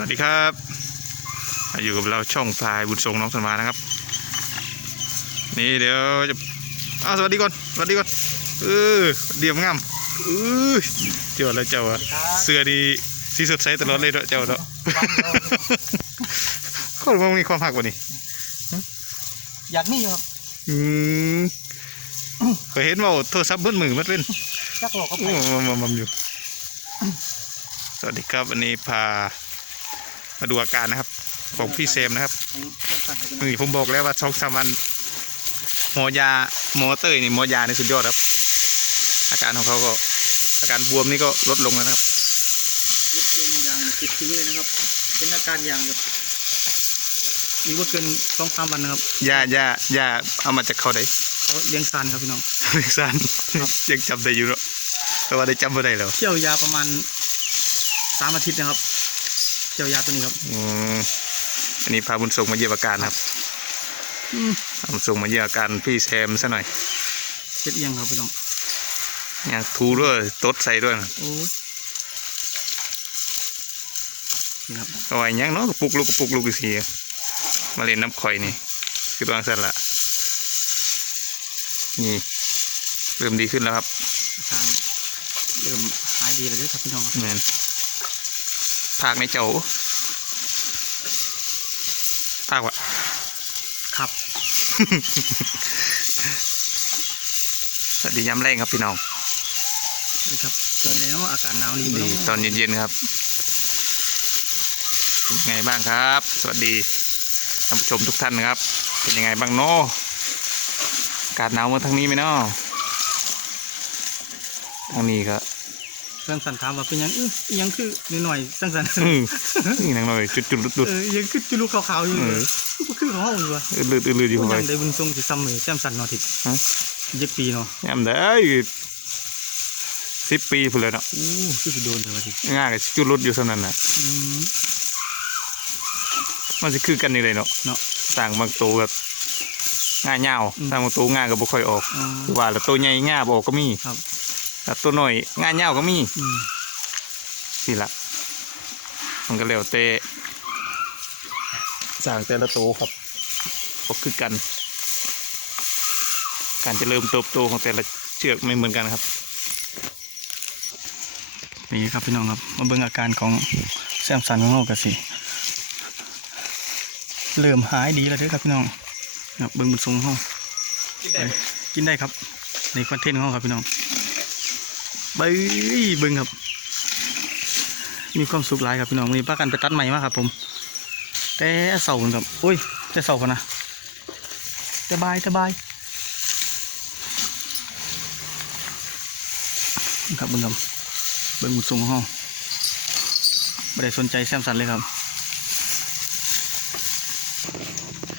วัสดีครับ อยู่กับเราช่องพลายบุญทรงน้องสนมานะครับ นี่เดี๋ยวจะอ้าวสวัสดีก่อนสวัสดีก่อนเออเดียมงามเออเจ้าแล้วเจ้าอะเสื้อดีสีสดใสตลอดเลยเนาะเจ้าเนาะคนมันมีความหักกว่านี้อยากนี่อยู่ครับอืมก็เห็นว่าโทรศัพท์เบิ้ลมือมันเป็นจักหลอกก็ไปโอ้มามามาอยู่สวัสดีครับวันนี้พา มาดูอาการนะครับของพี่เซมนะครับนี่ผมบอกแล้วว่าสองสามวันหมอยาหมอเต้ยนี่หมอยาในสุดยอดครับ อาการของเขาก็อาการบวมนี่ก็ลดลงแล้วนะครับลดลงอย่างติดทิ้งเลยนะครับ เป็นอาการอย่างแบบมีว่าเกินสองสามวันนะครับยายายาเอามาจากเขาได้เขาเลี้ยงซานครับพี่น้องเล็กซันยังจำได้อยู่เนาะแต่ว่าได้จำไม่ได้แล้วเที่ยวยาประมาณสามอาทิตย์นะครับ เที่ยวยาตัวนี้ครับอืมอันนี้พาบุญส่งมาเยี่ยมอาการนะครับอืมพาบุญส่งมาเยี่ยมอาการพี่แซมซะหน่อยเช็ดเอียงครับพี่น้องอยากทูด้วยตดใส่ด้วยนะโอ้ยนี่ครับเอาไว้หยังเนาะกระปุกลูกกระปุกลูกอีกทีมาเล่นน้ำข่อยนี่ คือตัวอังสันละนี่เริ่มดีขึ้นแล้วครับอาการเริ่มหายดีแล้วเด้วยครับพี่น้องครับแม่น ภาคในเจ้าภาควะครับสวัสดีย้ำแรงครับพี่น้องสวัสดีครับเป็นไงเนาะอากาศหนาวนี่นี่ตอนเย็นๆครับเป็นไงบ้างครับ สวัสดีท่านผู้ชมทุกท่านนะครับ เป็นยังไงบ้างเนาะอากาศหนาวมาทางนี้ไหมเนาะทางนี้ก็เพื่ อนสันถามว่าเป็นหยังอื้ออิหยังคือหน่อยๆสั้นอืมนี่นังหน่อยจุดจุดๆดุดๆเอออิหยังคือจุลูกขาวๆอยู่ๆเอเลอยคือของเฮาอยู่ว่ะอืดๆอืดๆอยู่ผู้ไปยังได้บุญทรงสิซ้ำมือแซมสันเนาะทิฮะ เจ็ดปีเนาะยามได้สิบปีพุ่นเลยเนาะอู้คือสิโดนเถอะว่าทิง่ายกับจุดรถอยู่เท่านั้นน่ะอืม มันจะคือกันนี่เลยเนาะเนาะต่างบางตัวกับง่ายยาวอืมต่างบางตัวง่ายก็บ่ค่อยออกอ๋อ คือว่าแล้วตัวใหญ่ง่ายบออกก็มีครับ แต่ตัวน้อยง่ายยาวก็มีอืมสิละมันก็แล้วแต่สร้างแต่ละตัวครับก็คือกัน การเจะเริ่มเติบโตของแต่ละเชือกไม่เหมือนกันครับ นี่ครับพี่น้องครับมาเบิ่งอาการของแซมสันของเฮากันสิเริ่มหายดีแล้วเด้อครับพี่น้องครับเบิ่งบุญทรงของเฮาไปกินได้ครับ ในคอนเทนต์ของเฮาครับพี่น้อง ไปบิ่งครับ มีความสุขหลายครับพี่น้องวันนี้ป้ากันไปตัดใหม่มากครับ ผม แต่เสาครับโอ้ยแต่เสาร์กันนะสบายสบายครับบิ่งครับเบิ่งบุญทรงของไม่ได้สนใจแซมสันเลยครับ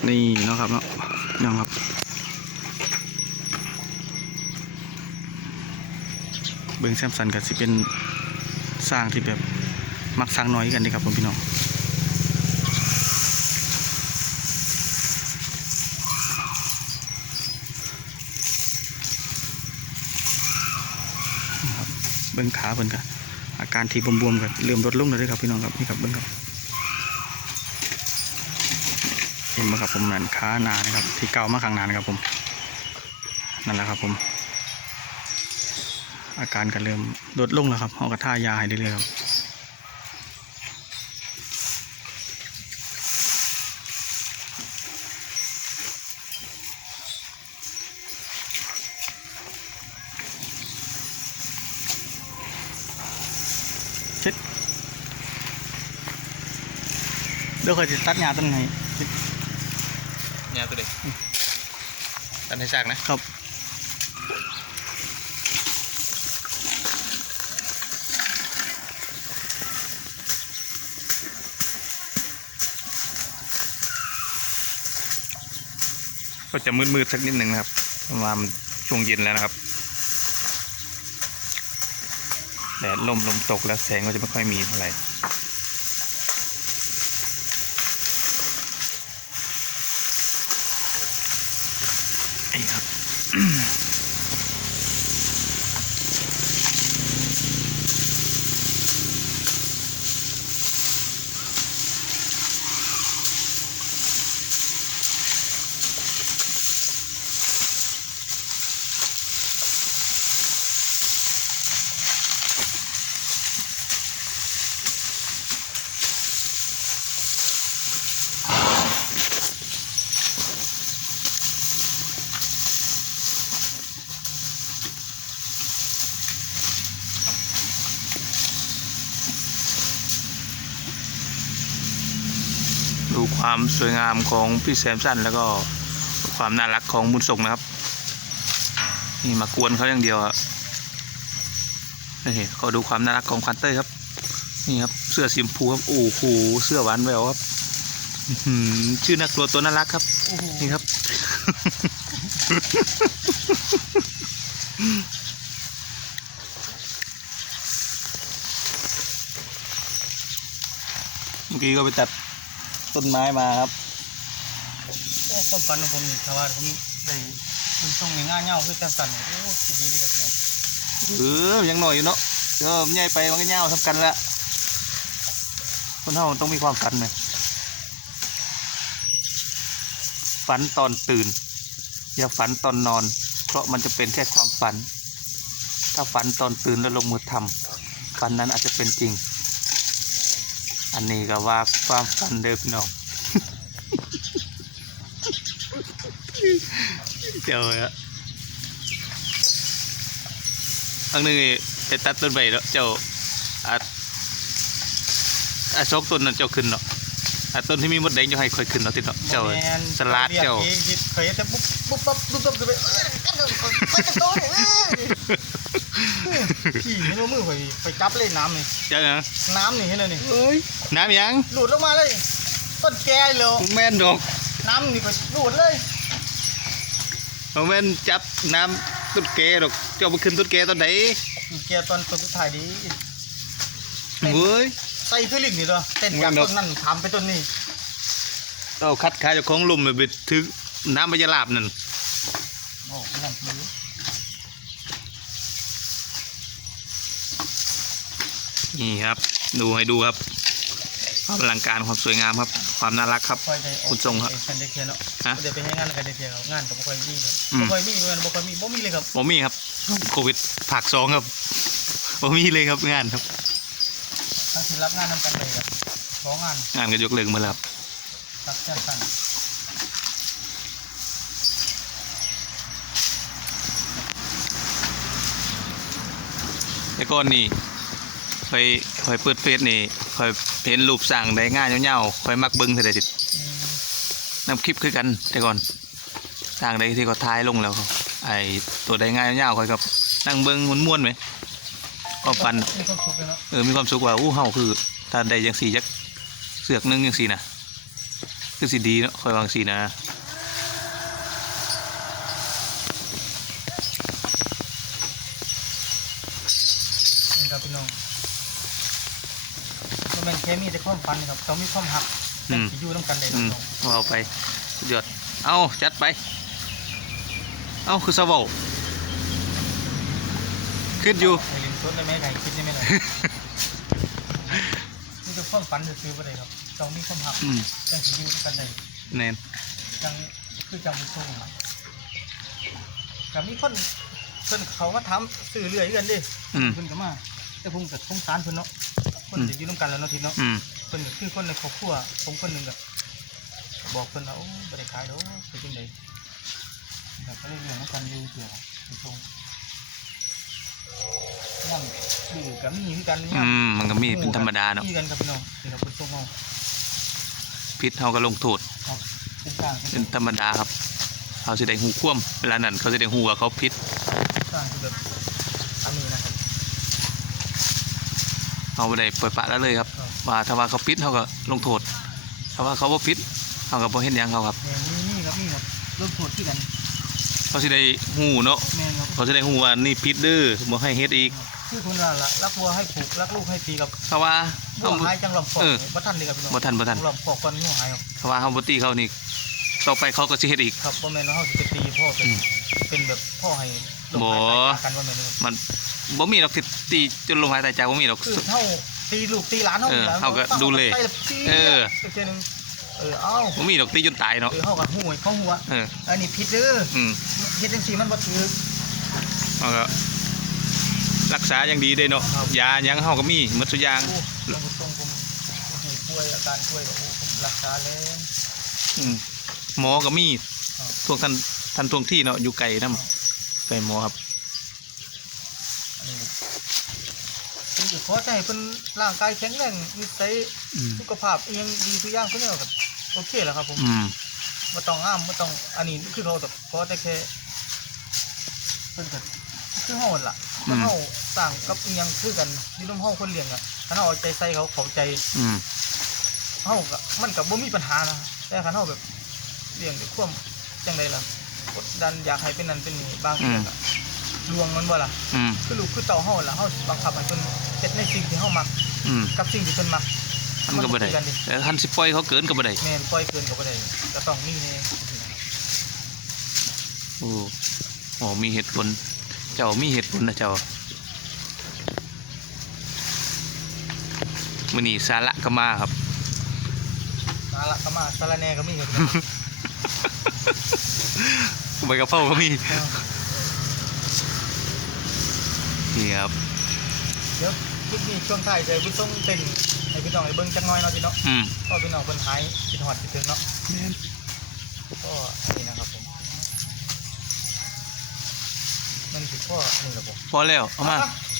นี่เนาะครับเนาะน้องครับ เบิ่งแซมสันก็สิเป็นสร้างที่แบบมักสร้างน้อยกันดีครับผมพี่น้องนะครับเบิ่งขาเพิ่นกันอาการที่บวมๆกันเริ่มลดลงแล้วด้อครับพี่น้องครับนี่ครับเบิ่งครับเห็นไหมครับผมนั่นขาหนานะครับที่เก่ามากข้างนานครับผมนั่นแหละครับผม อาการก็เริ่มลดลงแล้วครับเอากระท่ายาให้เรื่อยๆครับเช็ดเดี๋ยวเคยจะตัดหญ้าต้นไหนเนี่ยตัวเด็กตันให้ซากนะครับ ก็จะมืดๆสักนิดหนึ่งนะครับประมาณช่วงเย็นแล้วนะครับแดดลมลมตกแล้วแสงก็จะไม่ค่อยมีเท่าไหร่ ดูความสวยงามของพี่แซมสันแล้วก็ความน่ารักของบุญส่งนะครับ นี่มากวนเขาอย่างเดียวอะนี่เขาดูความน่ารักของควันเต้ครับ นี่ครับเสื้อสีชมพูครับโอ้โหเสื้อหวานแววครับชื่อนักกลัวตัวน่ารักครับนี่ครับ เมื่อกี้ก็ไปตัด ต้นไม้มาครับโอ้ความฝันของผมนี่ถ้าว่าผมได้เป็นช่วงในงานเงาคือแซมสันนี่โอ้ที่ดีดีกับน้องเออยังหน่อยอยู่เนาะเออมันใหญ่ไปมันก็เงาทำกันละคนเฮาต้องมีความฝันไหมฝันตอนตื่น อย่าฝันตอนนอน เพราะมันจะเป็นแค่ความฝัน ถ้าฝันตอนตื่นแล้วลงมือทำฝันนั้นอาจจะเป็นจริง อันนี้ก็ว่าความฝันเด้อพี่น้องเจ้าอะอันนึงนี่ไปตัดต้นใบแล้วเจ้าอาอาชกต้นนั้นเจ้าขึ้นเนาะอาต้นที่มีมดแดงจะให้ค่อยขึ้นเนาะติดเนาะเจ้าแม่นสลัดเจ้าเรียกอีกเคยแต่ปุ๊บปุ๊บปั๊บปุ๊บปั๊บจะไป เออกันเดี๋ยวไปจะโตเลยเอ้ยพี่ไม่รู้มือไปไปจับเลยน้ำนี่เจ้าหยังน้ำนี่เห็นเลยนี่น้ำหยังหลุดลงมาเลยต้นแก่เลยแม่นดอกน้ำนี่ก็หลุดเลยบ่แม่นจับน้ำต้นเกดอกเจ้าไปขึ้นต้นเกต้นไหนแก่ตอนต้นสุดท้ายดีเว้ยใส่ฟิลิปนี่ตัวเต้นงั้จากนเนอะต้นนั้นทำไปต้นนี้เอาคัดขายเจ้าของลุ่มไปถึงน้ำมายาลาบนั่น โอ้นั่นคือนี่ครับ ดูให้ดูครับความอลังการความสวยงามครับ ความน่ารักครับ ค่อยได้ออกคุณทรงครับไปเซ็นได้เทียนเนาะฮะ เดี๋ยวไปให้งานกันได้เทียนครับงานกับบุคคลมีครับอืมบุคคลมีเงินบุคคลมีบ่มีเลยครับผมมีครับโควิดภาคสองครับผมมีเลยครับงานครับ ทั้งที่รับงานนำกันเลยครับสองงานงานก็ยกเลิกหมาแล้วครับ รับแจ้งสั่น แต่ก่อนนี่คอยคอยเปิดเฟซนี่คอยเห็นรูปสั่งได้ง่ายเงาๆคอยมักเบิ้งเท่าใดติดนำคลิปคือกันแต่ก่อนสั่งได้ที่เขาท้ายลงแล้วเขาไอตัวได้ง่ายเงาๆคอยกับนั่งเบิ้งม้วนๆไหมก็ปันมีความสุขเลยเนเออมีความสุขว่าอู้เฮาคือถ้าได้ยังสีจักเสือกหนึงยังสีนะคือสีดีเนาะคอยวางสีนะ นี่ครับพี่น้อง มันเป็นแค่มีแต่ความฝันครับต้องมีความหักแต่ที่อยู่ต้องกันเลยคอืรับมน้องเอาไปสุดยอดเอาจัดไป เอาคือสะเวาขึ้นอยู่ ไอ้ลินต้นได้ไหมไก่คิดได้ไหมล่ะนี่คือความฝันซื้อๆไปเลยครับต้องมีความหักอืมจังที่อยู่ต้องกันเลยแน่นจังคือจังมันสู้ครับกับมีคนเพิ่นเขามาถามสื่อเรื่อยกันดิอืมเพิ่นก็มา แต่ผมก็สงสารเพิ่นเนาะ เพิ่นอืมจะอยู่นํกันแล้วเนาะทีเนาะอืมเพิ่นก็คือคนในครอบครัวผมคนหนึงก็บอกเพิ่นว่าโอ้บ่ได้ขายดอกไปจังได๋แบบก็เลยเรื่องของการอยู่เกี่ยวกับตรงย่างอยู่ก็มีคือกันอืมมันก็มีเป็นธรรมดาเนาะมีกันครับพี่น้องนี่ครับเพิ่นส่งเฮาพิษเขาก็ลงโทษครับเป็นสร้างเป็นธรรมดาครับเขาสิได้หูคว่ำเวลานั้นเขาสิได้หูว่าเขาพิษสร้างคือแบบอันนี้นะครับ เขาไม่ได้ปล่อยปละแล้วเลยครับครับ ว่าถ้าว่าเขาพิษเขาก็ลงโทษถ้าว่าเขาบ่พิษเขาก็บ่เห็นหยังเขาครับแม่นมีมีครับมีครับเริ่มโทษที่กันเขาสิได้หูเนาะแม่นครับเขาสิได้หูว่านี่พิษเด้อบ่ให้เฮ็ดอีกคือคุณว่าละรักวัวให้ผูกรักลูกให้ตีกับถ้าว่าหัเขาวหายจังหลำฟอกเออ บ่ทันเลยครับพี่น้องบ่ทันบ่ทันหลำฟอกก่อนหัวหายครับถ้าว่าเขาบ่ตีเขานี่ต่อไปเขาก็สิเฮ็ดอีก ครับบ่แม่นว่าเขาสิไปตีพ่อเป็นอืมเป็นแบบพ่อให้ลงบ่หายตายจากกันว่าแม่นครับมัน บ่มีดอกที่ตีจนลมหายตายจากบ่มีดอกคือเท่าตีลูกตีหลานเฮาเออนี่ล่ะเฮาก็ดูแลใส่แบบตีเอออีกทีหนึงเออเอ้าบ่มีดอกตีจนตายเนาะเออเฮาก็หูยเขาหัวเอออันนี้ผิดเด้ออืมเฮ็ดจังซี่มันบ่ถูกเขาก็รักษาอย่างดีเด้เนาะครับยาหยังเฮาก็มีหมดทุกอย่างโอ้ลงตรงผมให้ป่วยอาการป่วยก็โอ้ผมรักษาแล้วอืมหมอก็มีครับทวงทันทันทวงที่เนาะอยู่ไกลนํไกลหมอครับอันนี้ ผมจะขอใจเพิ่นร่างกายแข็งแรงนิสัยอืมสุขภาพเอียงดีทุกอย่างเพิ่นเนี่ยครับโอเคแล้วครับผมอืมไม่ต้องห้ามไม่ต้องอันนี้คือเราแต่เพราะแต่แค่เพิ่นกันคือเฮาหั่นล่ะถ้าเฮาสร้างกับอีหยังคือกันนี่น้ำเฮาคนเลี้ยงอะถ้าเฮาเอาใจใส่เขาเข้าใจอืมเฮาก็มันก็บ่มีปัญหานะแต่คันเฮาแบบเลี้ยงด้วยความจังไดล่ะกดดันอยากให้เป็นนั่นเป็นนี่บางทีก็ ลวงมันบ่ล่ะอืมคือลูกคือเต่าเฮาล่ะเฮาบังคับให้เพิ่นเฮ็ดในสิ่งที่เฮามักอืมกับสิ่งที่เพิ่นมักมันก็บ่ได้คือกันดิแต่คันสิปล่อยเขาเกินก็บ่ได้แม่นปล่อยเกินก็บ่ได้ก็ต้องมีแน่โอ้โอ้มีเหตุผล เจ้ามีเหตุผลนะเจ้ามื้อนี้สาระก็มาครับสาระก็มาสาระแหน่ก็มีเฮ็ดใบกระเพราก็มี นี่ครับเดี๋ยวคลิปนี้ช่วงท้ายจะพี่ต้องเต้นให้พี่น้องให้เบิ่งจักหน่อยเนาะพี่เนาะอืมก็พี่น้องเพิ่นหายคิดฮอดคิดถึงเนาะก็อันนี้นะครับผมมันคือข้อนี่ครับผมพอแล้วเอามา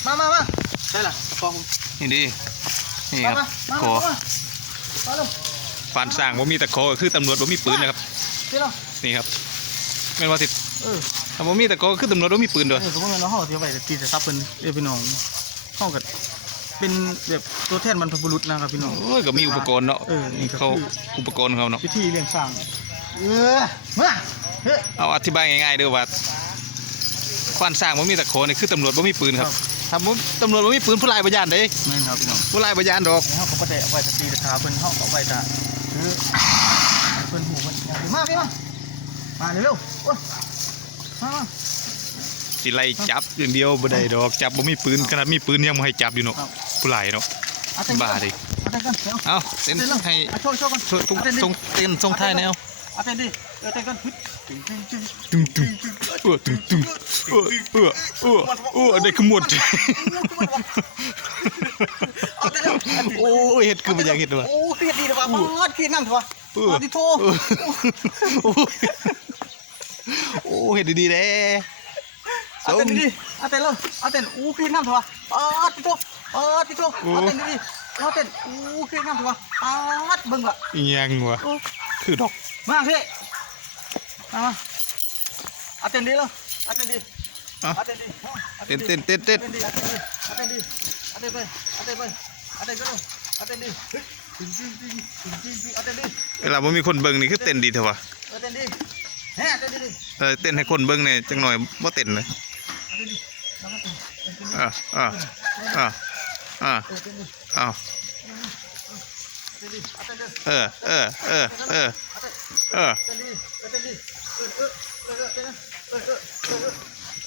มามามาใช่ล่ะกองผมนี่ดินี่ครับมามาคอมามาลงปานสร้างบ่มีตะโคก็คือตำรวจบ่มีปืนนะครับพี่น้องนี่ครับแม่นว่าสิเออ ถ้าบ่มีตะโคก็คือตำรวจบ่มีปืนด้วยเออสมมติว่าเราเฮาที่เอาไว้ตีจะซับเพิ่นเด้อพี่น้องเฮาก็เป็นแบบตัวแทนบรรพบุรุษนะครับพี่น้องโอ้ยก็มีอุปกรณ์เนาะเออนี่ก็เขาคืออุปกรณ์เขาเนาะพิธีเลี้ยงสร้างเออมาเฮ้ย เอาอธิบายง่ายๆเด้อว่าควานสร้างบ่มีตะโคนี่คือตำรวจบ่มีปืนครับ ถ้าบ่ตำรวจบ่มีปืนผู้ร้ายบ่ย่านเด้แม่นครับพี่น้อง ผู้ร้ายบ่ย่านดอกเฮาก็บ่ได้เอาไว้จะตีจะทาเพิ่นเฮาก็เอาไว้จะคือให้เพิ่นหูเพิ่นอย่างนี้มาพี่มามาเร็วๆโอ้ยมามา สิไล่จับอย่างเดียวบ่ได้ดอกจับบ่มีปืนขนาดมีปืนยังบ่ให้จับอยู่เนาะครับผู้ร้ายเนาะเอาเต้นบ้าดิเอาเต้นกันเดี๋ยวเอ้าเต้นเต้นเลยให้เอาโชว์โชว์กันส่งส่งเอาเต้นดิส่งเต้นส่งท้ายแนวเอาเต้นดิเออเต้นกันฮึดตึงตึงตึงตึงตึงเออตึงตึงเออเออเออเออได้ขมวดเอาเต้นเร็วโอ้ยเฮ็ดคือบ่อยากเฮ็ดว่ะโอ้เครียดดีนะว่ะบอสเครียดนั่งเถอะวะเออบอสดิโท เออโอ้ยโอ้เฮ็ดดีๆเด้เอาเต้นดิเอาเต้นเลยเอาเต้นอู้เครียดนั่งเถอะวะบอสดิโทบอสดิโทเอาเต้นดิเอาเต้นอู้เครียดนั่งเถอะวะบอสเบิ่งละอีหยังวะคือดอกมาพี่มามาเอาเต้นดิเลยเอาเต้นดิเอ้าเอาเต้นดิอาเต้นดิเต้นเต้นเต้นเต้นดิเอาเต้นดิเอาเต้นดิเอาเต้นไปเอาเต้นไปเอาเต้นไปเลยเอาเต้นดิเฮ้ยตึงตึงตึงตึงตึงตึงเอาเต้นดิเวลาบ่มีคนเบิ่งนี่คือเต้นดีเถอะวะเอาเต้นดิแฮ่ เต้นดิ เออเต้นให้คนเบิ่งเนี่ยจังหน่อยบ่เต้นเลย เอาเต้นดิเอาเต้นดิเอาเต้นดิ อ่ะอ่ะอ่ะอ่ะ เออเต้นดิ อ่ะ เต้นดิเอาเต้นดิ เออเออเออเออ เอาเต้น เออ เต้นดิเอาเต้นดิเออเออเออเออเต้นดิเออเออเออเออ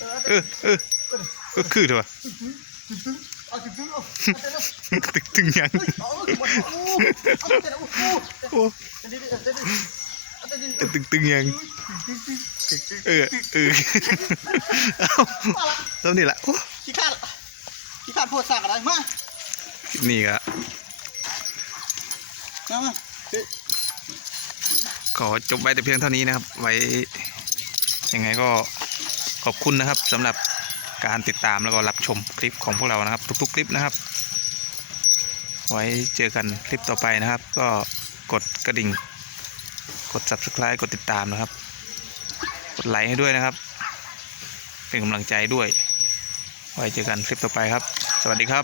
เออ เออเออก็คือเถอะวะ เอาตึงตึงเอาเอาเต้นดิ ตึกตึงหยัง เอาเอาเอาเอาเต้นดิโอ้โห โอ้ เต้นดิเต้นดิเอาเต้นดิ ตึกตึงหยัง เออเออเอ้าแล้วนี่ล่ะโอ้ขี้ขาดขี้ขาดพวดสากอะไรมานี่ก็มามาเฮ้ยขอจบไว้แต่เพียงเท่านี้นะครับ ไว้ยังไงก็ขอบคุณนะครับสำหรับการติดตามแล้วก็รับชมคลิปของพวกเรานะครับ ทุกๆ คลิปนะครับ ไว้เจอกันคลิปต่อไปนะครับ ก็กดกระดิ่ง กด subscribe กดติดตามนะครับก ดไลค์ให้ด้วยนะครับ เป็นกำลังใจด้วย ไว้เจอกันคลิปต่อไปครับ สวัสดีครับ